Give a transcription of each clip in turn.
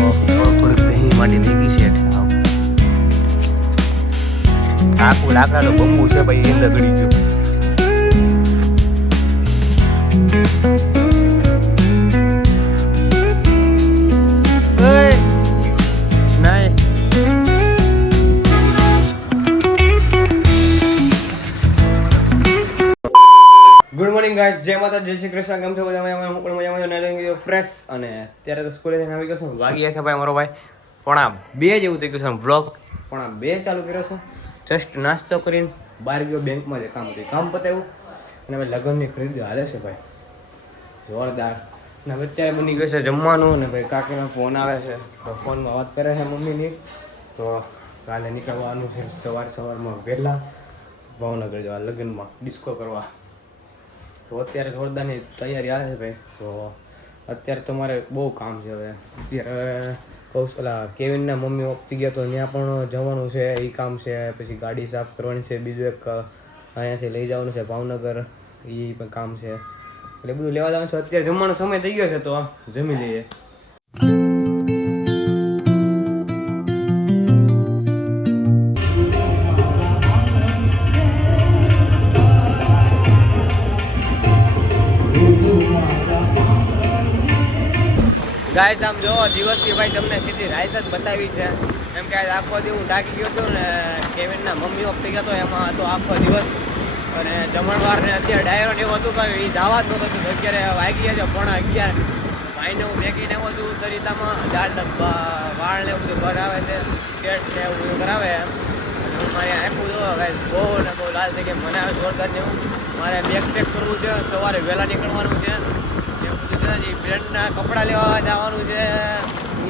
થોડીક ભેહી માટી થઈ ગઈ છે આખું લાકડાનું બંબુ છે ભાઈ અંદર ગળી ગયું. ગુડ મોર્નિંગ ગાઈસ, જય માતા, જય શ્રી કૃષ્ણ. કેમ છો બધા? હું પણ મજામાં ફ્રેશ. અને અત્યારે તો સ્કૂલે જઈને આવી ગયો છું. વાગી ગયા છે ભાઈ મારો ભાઈ 1:30 જેવું થઈ ગયું છે. બ્લોગ 1:30 ચાલુ કર્યો છે. જસ્ટ નાસ્તો કરીને બહાર ગયો બેંકમાં. જે કામ હતું કામ પતાવ્યું અને હવે લગ્નની ખરીદી હાલે છે ભાઈ જોરદાર. અને હવે અત્યારે બની ગયું છે જમવાનું. અને ભાઈ કાકીનો ફોન આવે છે તો ફોનમાં વાત કરે છે મમ્મીની. તો કાલે નીકળવાનું છે સવારમાં વહેલા ભાવનગર જવા લગ્નમાં ડિસ્કો કરવા. તો અત્યારે જોરદારની તૈયારી આવે છે ભાઈ. તો અત્યારે તો મારે બહુ કામ છે હવે. અત્યારે કૌશલા કેવિનના મમ્મી ઓફથી ગયા તો ત્યાં પણ જવાનું છે, એ કામ છે. પછી ગાડી સાફ કરવાની છે. બીજું એક અહીંયાથી લઈ જવાનું છે ભાવનગર, એ પણ કામ છે. એટલે બધું લેવા જવાનું છે. અત્યારે જમવાનો સમય થઈ ગયો છે તો જમી લઈએ. ગાઈસ આમ જો દિવસથી ભાઈ તમને સીધી રાઈત જ બતાવી છે. એમ કે આખો દિવસ હું ઢાકી ગયો છું ને કેવિનના મમ્મી ઓફ થઈ ગયા તો એમાં હતો આખો દિવસ. અને જમણવાર ને અત્યારે ડાયરો ને એવું હતું કે એ જવા જ નહોતું. અત્યારે વાગી ગયા છે 11:30. ભાઈને હું મેકીને આવ્યો છું સરિતામાં. દાળ વાળ ને એવું બધું કરાવે છે, શેટ ને એવું બધું કરાવે. અને હું મારે આખું જો ગાઈસ બહુ ને બહુ લાલ થઈ ગઈ. મને આવે જોરદાર ને એવું મારે બેગ પેક કરવું છે. સવારે વહેલા નીકળવાનું છે. ફ્રેન્ડના કપડાં લેવા જવાનું છે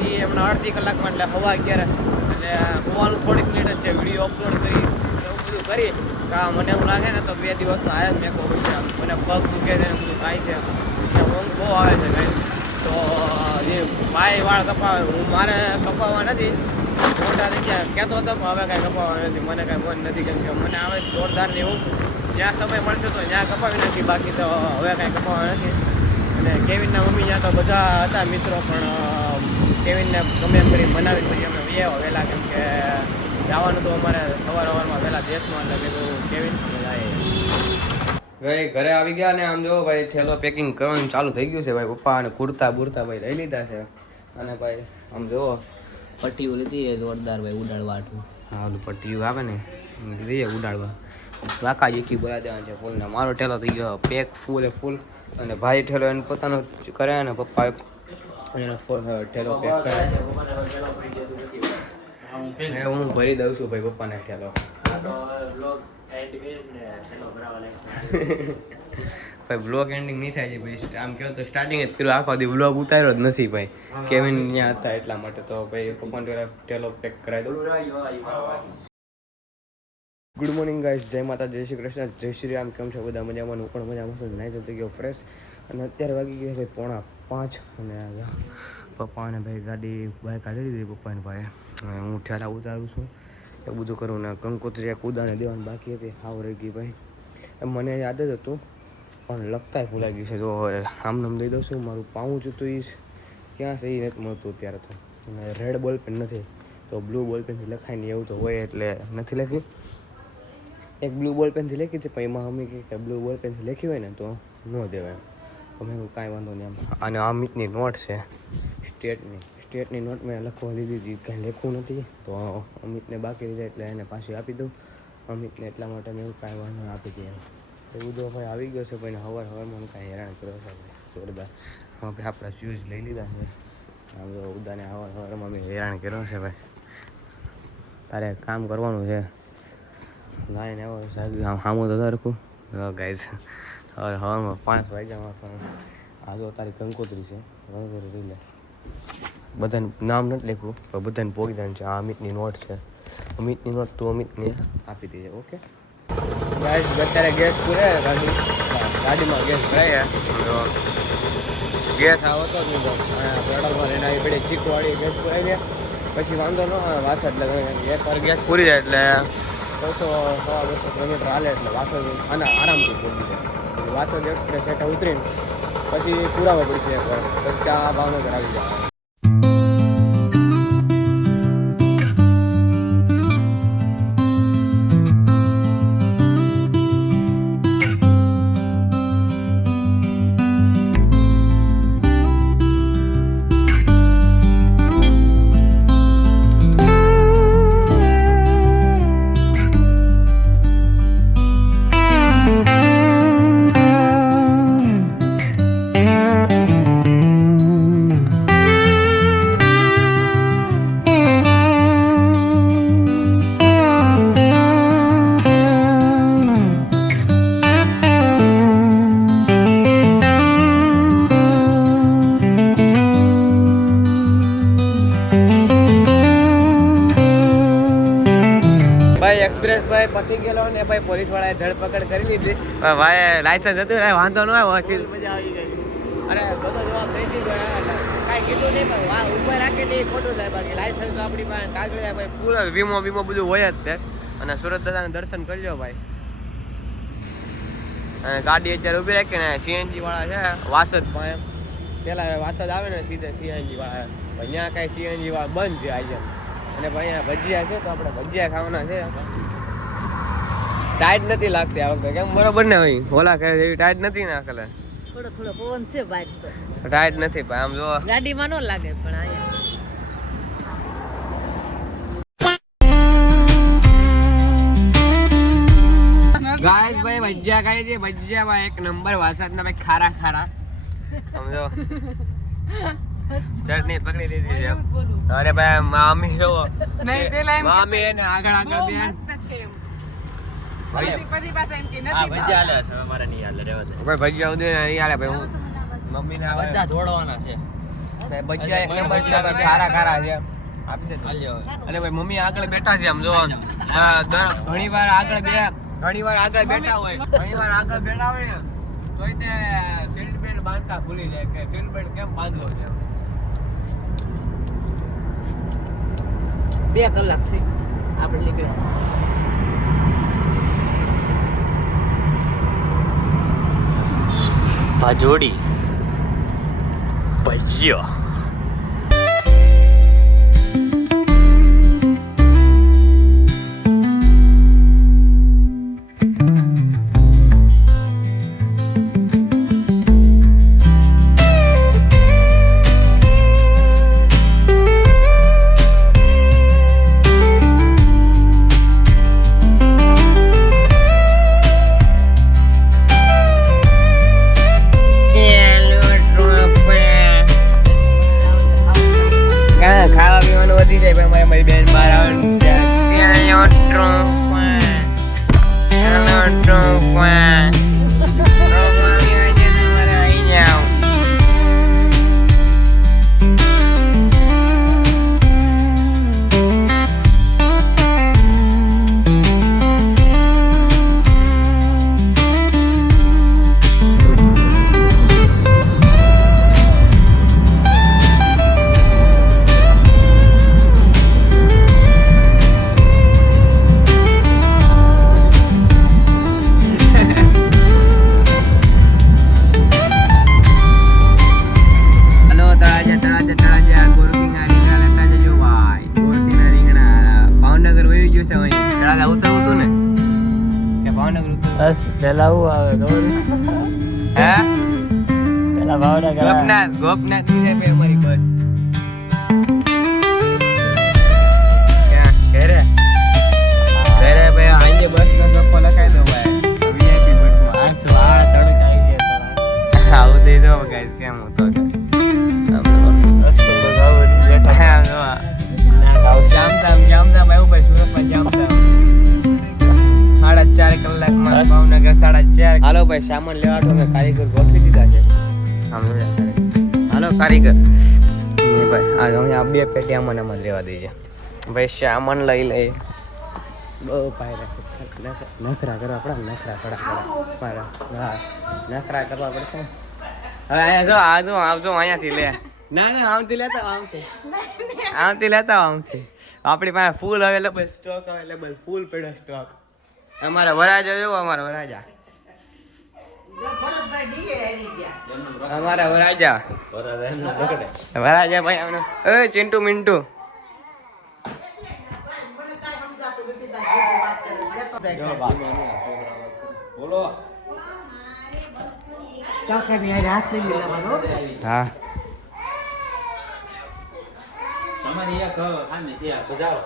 એ એમના અડધી કલાકમાં. એટલે હવા 11 એટલે હોવાનું થોડીક મિનિટ જ છે. વિડીયો અપલોડ કરી એવું બધું કરી મને એવું લાગે ને તો 2 દિવસ તો આવ્યા જ મેં કહું છે. મને પગ દુખે છે ને બધું થાય છે, ઊંઘ બહુ આવે છે ભાઈ. તો જે ભાઈ વાળ કપાવે, હું મારે કપાવવા નથી. મોટા જગ્યા કહેતો હતો પણ હવે કાંઈ કપાવવા નથી. મને કાંઈ મન નથી, કેમ કે મને આવે જોરદાર ને એવું. જ્યાં સમય મળશે તો ત્યાં કપાવી નાખી, બાકી તો હવે કાંઈ કપાવવા નથી. અને કેવિનના મમ્મી ત્યાં તો બધા હતા મિત્રો, પણ કેવિનને ગમે એમ કરી બનાવી પછી અમે વહેલા, કેમ કે જવાનું તો અમારે સવારમાં વહેલા દેશમાં. એટલે મેં કેવિન ભાઈ ઘરે આવી ગયા ને આમ જો ભાઈ થેલો પેકિંગ કરવાનું ચાલુ થઈ ગયું છે ભાઈ. પપ્પા અને કુર્તા બુરતા ભાઈ લઈ લીધા છે. અને ભાઈ આમ જો પટ્ટીઓ લીધી છે જોરદાર ભાઈ ઉડાડવા આટલું. હા ઓલું પટ્ટીઓ આવે ને લીધી ઉડાડવા. વાકા જેકી બોલા દેવાનું છે ફૂલના. મારો ઠેલો થઈ ગયો પેક ફૂલ એ ફૂલ. અને ભાઈ ઠેલો એને પોતાનો કરે અને પપ્પા એનો ઠેલો પેક કરે. હું ભરી દઉં છું ભાઈ પપ્પાને ઠેલો. ભાઈ બ્લોગ એન્ડિંગ નહીં થાય છે ભાઈ. આમ કહો તો સ્ટાર્ટિંગ જ કર્યું, આખો દી બ્લોગ ઉતાર્યો જ નથી ભાઈ. કેવિન ત્યાં હતા એટલા માટે. તો ભાઈ પપ્પાને ઠેલો પેક કરાવી દઉં. ગુડ મોર્નિંગ ગાઈસ, જય માતા, જય શ્રી કૃષ્ણ, જય શ્રી રામ. કેમ છો બધા? મજામાં? હું પણ મજામાં છું. નાઈ તો થઈ ગયો ફ્રેશ. અને અત્યારે વાગી ગયા ભાઈ 4:45. અને પપ્પાને ભાઈ ગાડી બહાર કાઢી દીધી પપ્પાને ભાઈ. હું ઠેલા ઉતારું છું એ બધું કરું ને કંકોત્રી કૂદાને દેવાનું બાકી હતી. હાવ રહી ગઈ ભાઈ. મને યાદ જ હતું પણ લખતાય ભૂલાઈ ગયું છે. જો આમ દઈ દઉં છું. મારું પાઉચ હતું એ ક્યાં છે એ નથી મળતું અત્યારે તો. અને રેડ બોલ પેન નથી તો બ્લુ બોલ પેનથી લખાય નહીં એવું તો હોય એટલે નથી લખી. એક બ્લુ બોલ પેનથી લખી હતી પણ એમાં અમે કે બ્લુ બોલ પેનથી લખી હોય ને તો ન દેવાય. અમે કાંઈ વાંધો નહીં. અને અમિતની નોટ છે સ્ટેટની નોટ મેં લખવા લીધી હતી. કાંઈ લખવું નથી તો અમિતને બાકી રહી જાય એટલે એને પાછી આપી દઉં અમિતને. એટલા માટે મેં એવું કાંઈ વાંધો આપી દઈએ. એવું તો ભાઈ આવી ગયો છે ભાઈને હવારમાં કાંઈ હેરાન કર્યો છે જોરદાર. હવે આપણા શૂઝ લઈ લીધા છે. હવે ઉદાને હવારમાં મેં હેરાન કર્યો છે ભાઈ. તારે કામ કરવાનું છે. લાઈને આવો સાહેબ સામું તો રાખું ગાઈઝ. હવે હવામાં 5 વાગ્યામાં પણ આ જો તારી કંકોત્રી છે કંકોત્રી લે. બધાને નામ નથી લખવું પણ બધાને પોગી જાય છે. આ અમિતની નોટ છે. અમિતની નોટ તું અમિતને આપી દેજે. ઓકે ગાઈઝ, અત્યારે ગેસ પૂરે ગાડીમાં ગેસ ભરાય. ગેસ આવો તો પેટ્રોલમાં એને આવી પડી ચીકવાળી ગેસ પૂરાઈ જાય પછી વાંધો ન આવે. વાસણ એટલે એકવાર ગેસ પૂરી જાય એટલે 200-250 કિલોમીટર હાલે એટલે વાસણ આરામથી પહોંચી જાય. વાસણ એક્સપ્રેસ હેઠળ ઉતરીને પછી પુરાવા પડશે એકવાર પછી આ ભાવનગર આવી જાય. એક્સપ્રેસભાઈ પતી ગયેલો ને ભાઈ પોલીસ વાળાએ ધરપકડ કરી લીધી. ભાઈ લાયસન્સ હતું ને વાંધો ન આવ્યો. મજા આવી ગઈ. અરે બધો જવાબ દઈ દીધો. કાંઈ કીધું નહીં પણ ઉપર રાખી નહીં ખોટું થાય. બાકી લાયસન્સ તો આપણી પાસે કાગળ ભાઈ પૂરો વીમો બધું હોય જ તે. અને સુરત દાદાને દર્શન કરી લો ભાઈ. અને ગાડી અત્યારે ઊભી રાખી ને સીએનજી વાળા છે વાસદ પાસે. પેલા વાસદ આવે ને સીધે સીએનજી વાળા. અહીંયા કાંઈ સીએનજી વાળા બંધ છે આજે. અને ભાઈ અહીંયા ભજીયા છે તો આપણે ભજીયા ખાવાના છે. ટાઈટ નથી લાગતી આ વખતે. કેમ બરોબર ને ભાઈ ઓલા કરે એવી ટાઈટ નથી ને આખલે. થોડો પવન છે બહાર તો ટાઈટ નથી ભાઈ. આમ જો ગાડીમાં ન લાગે પણ અહીંયા ગાઈસ ભાઈ ભજીયા ખાઈ છે. ભજીયા ભાઈ એક નંબર વાસદના ભાઈ ખારા ખારા. સમજો ચટણી પકડી લીધી છે. અરે ભાઈ મામી જો મામી એને આગળ બેન ભજીયા ઉદે નહીં હાલે ભાઈ. હું મમ્મીને બધા જોડવાના છે. ભજીયા એક નંબર છે ભાઈ. ખારા ખારા છે. આપી દે. અને ભાઈ મમ્મી આગળ બેઠા છે. આમ જો ઘણી વાર આગળ બેઠા હોય ને તોય તે સીટ બેલ્ટ બાંધતા ભૂલી જાય કે સીટ બેલ્ટ કેમ બાંધવો છે. 2 કલાક થી આપણે નીકળ્યા. ભાજોડી ભજીયો. ખાવા પીવાનું વધી જાય ભાઈ. મારી બેન બહાર આવે બસ પેલા હું આવે ખબર હે પેલા ભાવનગર ગોપનાથ ની જાય ભાઈ અમારી બસ. ઘરે ભાઈ આજે બસ નો સપ્પો લખાઈ દો ભાઈ. વીઆઈપી બસ માં આ વાળ તડક આવી જાય. આવું દઈ દો ગાઈસ. કેમ હોતો છે જામધામ આવ્યું ભાઈ. સુરતમાં જામધામ 4.5 કલાકમાં ભાવનગર 4.5. હાલો ભાઈ સામાન લેવા તો મેં કારીગર ગોઠવી દીધા છે. હાલો કારીગર ભાઈ આ અહીંયા 2 પેટી આમાં લેવા દઈએ ભાઈ. સામાન લઈ લઈએ. બહુ ભાઈ નખરા કરવા પડે. નખરા કરવા પડશે. હવે અહીંયા જો આવજો અહીંયાથી લે. ના આમથી લેતા આમથી આપણી પાસે ફૂલ અવેલેબલ સ્ટોક ફૂલ પડ્યો સ્ટોક. અમારા વરાજા જો અમારા વરાજા ભાઈ અમને એ ચિંટુ મિન્ટુ બોલો. હા તમારી એક ખાને ત્યાં બજારો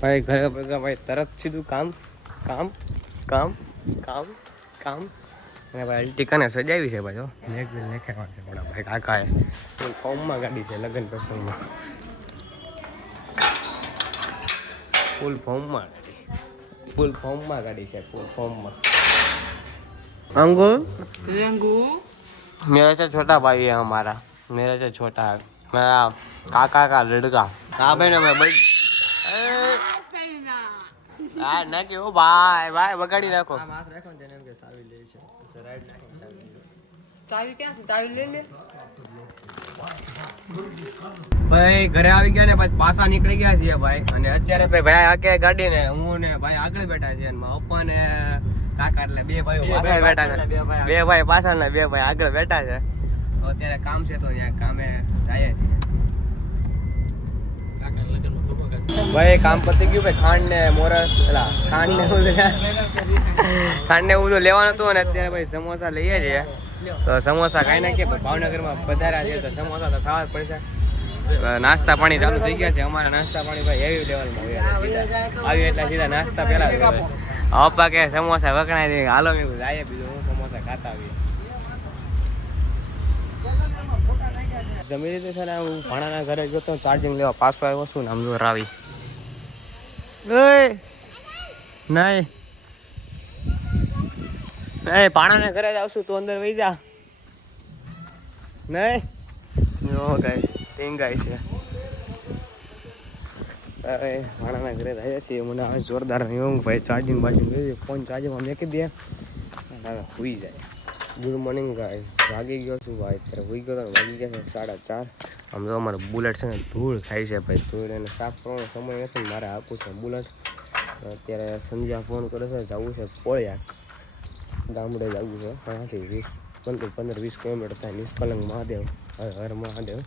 ભાઈ ઘરે ભેગા ભાઈ તરત સીધું કામ અને ભાઈ અલ્ટિકાને સજાવી છે ભાઈ. નેક બિલ લેખાવા છે મોડા ભાઈ કાકાએ. ફૂલ ફોર્મમાં ગાડી છે લગ્ન પ્રસંગમાં. ફૂલ ફોર્મમાં ગાડી છે. અંગુ मेरा से छोटा भाई है हमारा, मेरे से छोटा है मेरा काका का लड़का। हाँ भाई ना मैं बड़ यार ना क्यों भाई भाई बगाड़ी रखो ભાઈ ઘરે આવી ગયા ને પછી પાછા નીકળી ગયા છીએ ભાઈ અને અત્યારે ભાઈ આકે ગાડી ને હું ને ભાઈ આગળ બેઠા છે અને મારા પપ્પા ને કાકા એટલે બે ભાઈઓ પાછળ બેઠા છે બે ભાઈ પાછળ ને બે ભાઈ આગળ બેઠા છે અત્યારે કામ છે તો ત્યાં કામે જાય છે ભાઈ કામ પતી ગયું ભાઈ ખાંડ ને મોરસ પેલા ખાંડ ને બધું લેવાનું હતું અને અત્યારે ભાઈ સમોસા લઈએ છીએ તો સમોસા ખાઈ નાખીએ ભાવનગરમાં પધાર્યા છે તો સમોસા તો ખાવા જ પડશે નાસ્તા પાણી ચાલુ થઈ ગયા છે અમારા નાસ્તા પાણી ભાઈ હેવી લેવલમાં હોય આવી એટલે સીધા નાસ્તા પહેલા પપ્પા કે સમોસા વખણાય છે હાલો મેં જાય બીજું હું સમોસા ખાતા આવીએ જમી લીધું છે ને હું ભાણાના ઘરે ગયો તો ચાર્જિંગ લેવા પાછો આવ્યો છું ને આમ જો રાવી નહીં એ ભાણાના ઘરે જ આવશું તો અંદર વહી જા નહીં ઓ ગાય ટીંગાય છે ભાણાના ઘરે આવ્યા છીએ મને હવે જોરદાર એવું ભાઈ ચાર્જિંગ બાર્જિંગ ફોન ચાર્જિંગમાં મેકી દે હવે સુઈ જાય ગુડ મોર્નિંગ ગાઈસ જાગી ગયો છું ભાઈ અત્યારે સુઈ ગયો તો વાગી ગયા છે 4:30 આમ તો અમારું બુલેટ છે ને ધૂળ ખાય છે ભાઈ ધૂળ એને સાફ કરવાનો સમય નથી મારે આપવું છે બુલેટ અત્યારે સંજ્યા ફોન કરે છે જવું છે પોળિયા ગામડે જવું છે અહીંયાથી 15-20 કિલોમીટર થાય નિષ્કલંક મહાદેવ હર મહાદેવ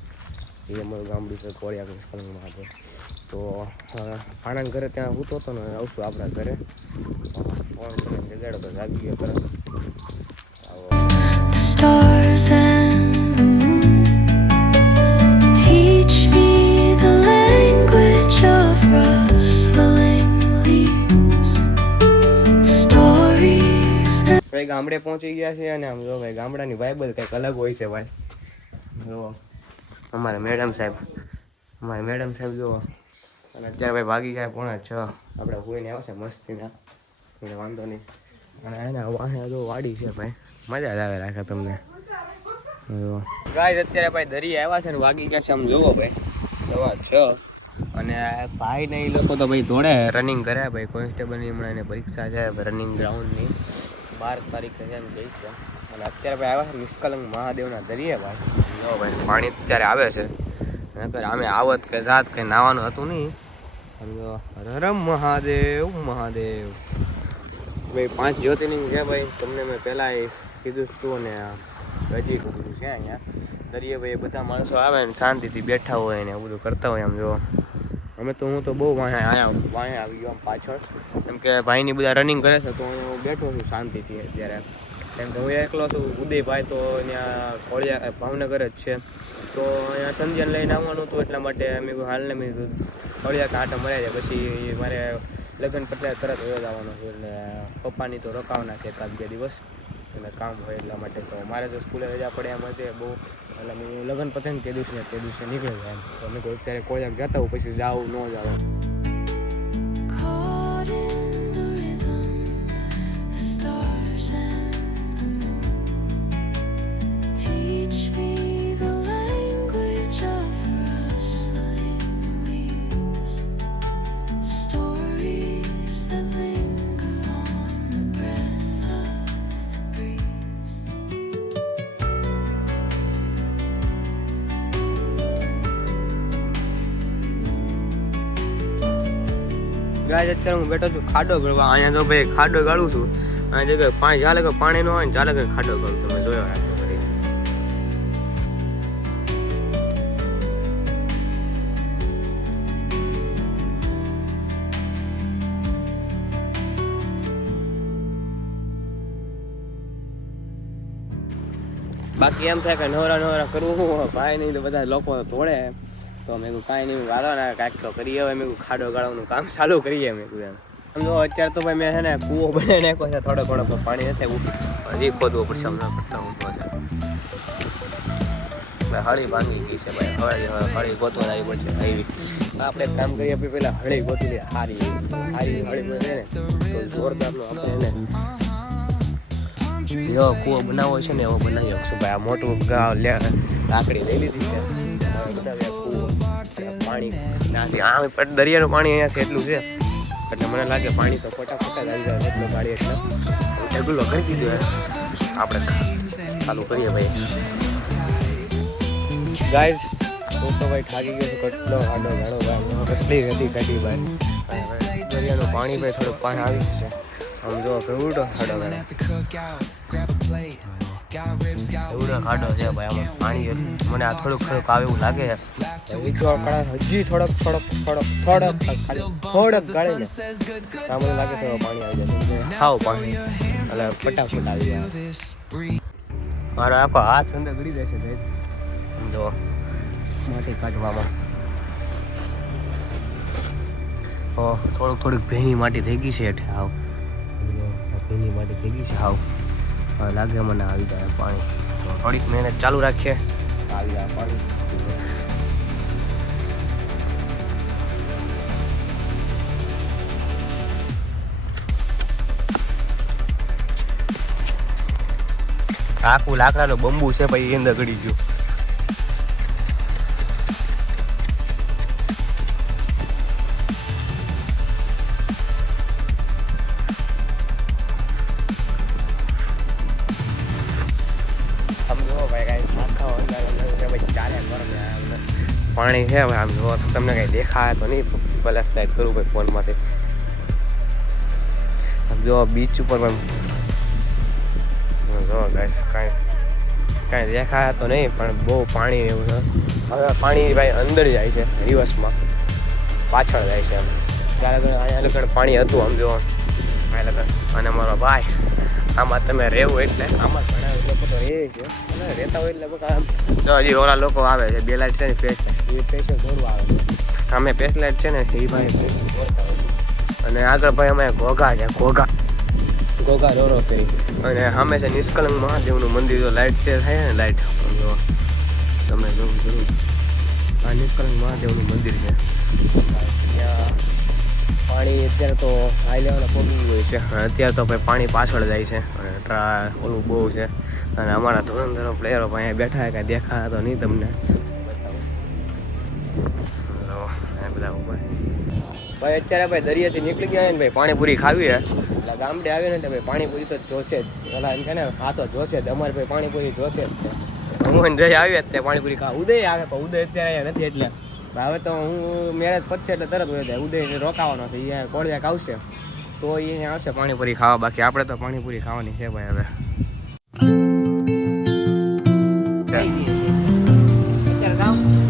એ અમારું ગામડું છે કોળિયા નિષ્કલંક મહાદેવ તો આનંદ ઘરે ત્યાં ઉતો હતો ને આવશું આપણા ઘરે ફોન કરીને જગાડો તો જાગી ગયો તરત Stars and the moon teach me the language of rustling leaves. Stories that ભાઈ ગામડે પહોંચી ગયા છે અને આમ જો ભાઈ ગામડાની વાઇબ જ કંઈક અલગ હોય છે ભાઈ જો અમારા મેડમ સાહેબ જો અને અત્યારે ભાઈ ભાગી ગયા 5:30 આપણે હોઈને આવ્યા છે મસ્તીના એટલે વાંધો નહીં અને એના વાહે જો વાડી છે ભાઈ મજા જ આવે રાખે તમને ગાઈસ અત્યારે ભાઈ દરિયા આવ્યા છે ને વાગી ગયા છે આમ જોવો ભાઈ 6:15 અને ભાઈ ને એ લોકો તો ભાઈ દોડે રનિંગ કરે ભાઈ કોન્સ્ટેબલની હમણાં એને પરીક્ષા છે રનિંગ ગ્રાઉન્ડની 12 તારીખે છે એમ ગઈ છે અને અત્યારે ભાઈ આવ્યા છે નિષ્કલંક મહાદેવના દરિયે ભાઈ જો ભાઈ પાણી અત્યારે આવે છે નકર આમે આવત કે જાત કંઈ નાવાનું હતું નહીં સમજો હરમ મહાદેવ મહાદેવ ભાઈ 5 જ્યોતિર્લિંગ છે ભાઈ તમને મેં પહેલાં કીધું હતું ને હજી બધું છે અહીંયા દરિયે ભાઈ બધા માણસો આવે ને શાંતિથી બેઠા હોય ને એવું બધું કરતા હોય આમ જો હું તો બહુ વાંહે આવી ગયો આમ પાછળ કેમ કે ભાઈની બધા રનિંગ કરે છે તો હું બેઠો છું શાંતિથી અત્યારે કેમ કે હું એકલો છું ઉદયભાઈ તો ત્યાં કોળિયા ભાવનગર જ છે તો અહીંયા સંજયને લઈને આવવાનું હતું એટલા માટે મેં કહ્યું હાલને મેં કીધું કોળિયા કાંટા મળ્યા છે પછી મારે લગ્ન પત્યા તરત વયો જવાનું છું એટલે પપ્પાની તો રોકાવાના છે 1-2 દિવસ અને કામ હોય એટલા માટે તો મારે તો સ્કૂલે રજા પડે એમ છે બહુ એટલે મેં લગ્ન પતે ને તે દિવસે નીકળી જાય એમ તો મેં કહ્યું અત્યારે કોળિયા જતા હોય પછી જાવું ન જવાનું caught in the rhythm, the stars and the moon teach me the language of rustling leaves. Stories that linger on the breath of the breeze. ગાય અત્યારે હું બેઠો છું ખાડો ગળવા અહીંયા તો ભાઈ ખાડો ગાળું છું અહીંયા જગ્યાએ પાણી ચાલે કે પાણી ન હોય ને ચાલે કે ખાડો ગાળું તમે જોયો રાખો કરી બાકી એમ થાય કે નવરા કરવું ભાઈ નહીં તો બધા લોકો તોડે તો મેં કહું કાંઈ નહીં ગાળો ને કાંઈક તો કરીએ હવે મેં કહું ખાડો ગાળવાનું કામ ચાલુ કરીએ મેં કહું એમ સમજો અત્યારે તો ભાઈ મેં છે ને કૂવો બનાવી નાખ્યો છે થોડો પણ પાણી નથી હજી ખોદવું પડશે હમણાં કરતા ઊંધો છે ભાઈ હળી ભાંગી ગઈ છે ભાઈ હળી ગોતવા આવી પડશે આવી આપણે એક કામ કરીએ આપણે પહેલાં હળી ગોતી લઈએ સારી હળી બને ને તો જોરદારનો આપણે એને એવો કૂવો બનાવવો છે ને એવો બનાવી શકશું ભાઈ. આ મોટું લાકડી લઈ લીધી છે, હવે બનાવ્યા કૂવો. પાણી નાખી આમ દરિયાનું પાણી અહીંયા છે એટલું છે એટલે મને લાગે પાણી તો ફટાફટ જ આવી જાય એટલો ગાડી એટલે ઢગલો કરી દીધો. આપણે ચાલુ કરીએ ભાઈ. ગાઈઝ હું તો ભાઈ થાકી ગયો છું. કેટલો આડો ઘણો ભાઈ, કેટલી હતી કાઢી ભાઈ. દરિયાનું પાણી ભાઈ થોડુંક પાણી આવી છે. આમ જો કેવડો ખાડો ભાઈ, એવડો ખાડો છે ભાઈ. આમાં પાણી મને આ થોડુંક આવે એવું લાગે છે. હજી થોડોક ગાળે ને મને લાગે છે પાણી આવી જશે. હાવ પાણી એટલે ફટાફટ આવી જાય. મારો આખો હાથ અંદર ગળી જશે ભાઈ. જો માટી કાઢવામાં થોડીક ભીની માટી થઈ ગઈ છે એટલે હાવ ભીની માટી થઈ ગઈ છે હાવ. હવે લાગે મને આવી જાય પાણી. તો થોડીક મહેનત ચાલુ રાખીએ, આવી જાય પાણી. આખું લાકડાનો બંબુ છે ભાઈ, અંદર ગળી ગયું. પાણી છે ભાઈ. આમ જોવો તો તમને કંઈ દેખાય તો નહીં, પ્લસ ટાઈપ કરું ભાઈ ફોનમાંથી. આમ જો બીચ ઉપર પણ જો ગાઈસ કાંઈ દેખાય તો નહીં પણ બહુ પાણી એવું છે. હવે પાણી ભાઈ અંદર જાય છે રિવર્સમાં, પાછળ જાય છે. ત્યારે અહીંયા લગન પાણી હતું આમ જો અહીંયા લગન. અને મારો ભાઈ આમાં તમે રહેવું એટલે આમાં ઘણા લોકો તો રહે છે અને રહેતા હોય એટલે બધા જો હજી ઓલા લોકો આવે છે. બે લાઈટ છે ને ફેસ લાઈટ, એ ફેસ દોડવા આવે છે. અમે ફેસ લાઈટ છે ને એ ભાઈ દોડતા હોય. અને આગળ ભાઈ અમે ઘોઘા છે, ઘોઘા દોરો કરી. અને સામે છે નિષ્કલંક મહાદેવનું મંદિર. જો લાઈટ છે થાય ને લાઈટ જો તમે જોવું જરૂર. આ નિષ્કલંક મહાદેવનું મંદિર છે. ત્યાં પાણી અત્યારે તો હાઈ લેવલે પહોંચી હોય છે. અત્યારે તો ભાઈ પાણી પાછળ જાય છે અને ઓલું બહુ છે. અને અમારા ધોરણધરો પ્લેયરો અહીંયા બેઠા કાંઈ દેખાય તો નહીં તમને બધા ભાઈ. અત્યારે ભાઈ દરિયાથી નીકળી ગયા ને ભાઈ પાણીપુરી ખાવી છે એટલે ગામડે આવે ને ભાઈ પાણીપુરી તો જોશે જ. પેલા એમ કે ને હા તો જોશે જ, અમારે ભાઈ પાણીપુરી જોશે જ. હું જઈ આવી જ તે પાણીપુરી ખાવા. ઉદય આવે પણ ઉદય અત્યારે અહીંયા નથી એટલે હવે તો હું મેરેજ પતશે એટલે તરત હોય જાય. ઉદય રોકાવાનો છે, અહીંયા કોળિયાક આવશે તો અહીંયા આવશે પાણીપુરી ખાવા. બાકી આપણે તો પાણીપુરી ખાવાની છે ભાઈ. હવે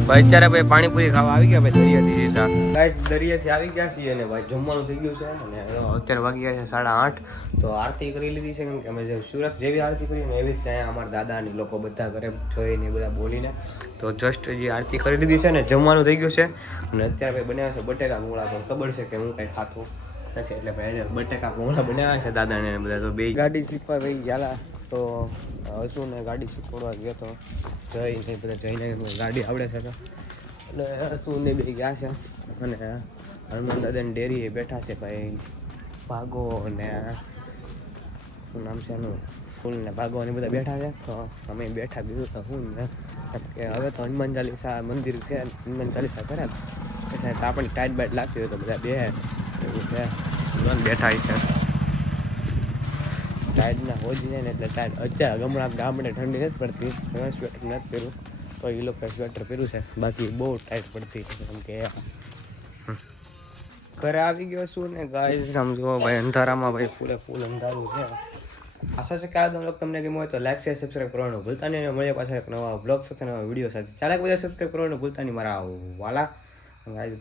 ભાઈ અત્યારે ભાઈ પાણીપુરી ખાવા આવી ગયા ભાઈ દરિયાથી સીધા. ગાઈસ દરિયાથી આવી ગયા છીએ અને ભાઈ જમવાનું થઈ ગયું છે. અને અત્યારે વાગી ગયા છે 8:30. તો આરતી કરી લીધી છે કેમ કે અમે જે સુરત જેવી આરતી કરી ને એવી જ ત્યાં અમારા દાદાની લોકો બધા ઘરે જોઈને બધા બોલીને તો જસ્ટ જે આરતી કરી લીધી છે ને જમવાનું થઈ ગયું છે. અને અત્યારે ભાઈ બનાવ્યા છે બટેકા મોળા. પણ ખબર છે કે હું કંઈ ખાતો નથી એટલે ભાઈ બટેકા મોળા બનાવ્યા છે દાદાને બધા. તો બે ગાડી શીખવા ભાઈ ગયા તો હશું ને ગાડી શીખવાડવા ગયો તો જઈને બધા જઈને ગાડી આવડે છે. એટલે હશું ને બે ગયા છે અને હનુમાન દાદાની ડેરીએ બેઠા છે ભાઈ. ભાગો ને શું નામ છે એનું, ફૂલ ને ભાગો ને બધા બેઠા છે. તો અમે બેઠા બીજું તો શું ને કે હવે તો હનુમાન ચાલીસા મંદિર કે હનુમાન ચાલીસા કરે એટલે આપણને ટાઈટ બાઈટ લાગતી હોય તો બધા બે એવું છે બેઠા છે. ટાઈટના હોજી જાય ને એટલે ટાઈટ અત્યારે ગામડે ઠંડી નથી પડતી, સ્વેટર નથી પહેર્યું તો એ લોકો સ્વેટર પહેર્યું છે. બાકી બહુ ટાઈટ પડતી કેમ કે ઘરે આવી ગયો છું ને ગાઈસ સમજો ભાઈ અંધારામાં ભાઈ ફૂલ અંધારું છે. આશા છે કે આ બ્લોગ તમને ગમ્યો હોય તો લાઈક શેર સબસ્ક્રાઈબ કરવાનું ભૂલતા નહીં. અને મળીએ પાછા એક નવા બ્લોગ સાથે નવા વિડીયો સાથે. ચાલે બધા સબસ્ક્રાઈબ કરવાનું ભૂલતા નહીં મારા વાલા.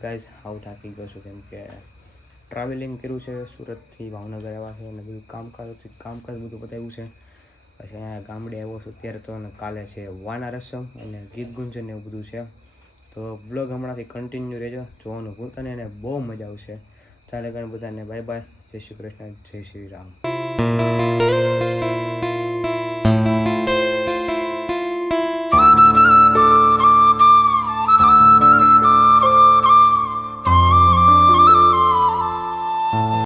ગાઈસ હાવ થાકી ગયો છું કેમ કે ટ્રાવેલિંગ કર્યું છે. સુરતથી ભાવનગર આવ્યા છે અને બધું કામકાજ બધું બતાવ્યું છે. પછી અહીંયા ગામડે આવ્યો છું અત્યારે તો. અને કાલે છે વાના રસમ અને ગીત ગુંજન એવું બધું છે. તો વ્લોગ હમણાંથી કન્ટિન્યુ રહેજો, જોવાનું ભૂલતા નહીં અને બહુ મજા આવશે. ચાલે ગણ બધાને બાય બાય. જય શ્રી કૃષ્ણ, જય શ્રી રામ.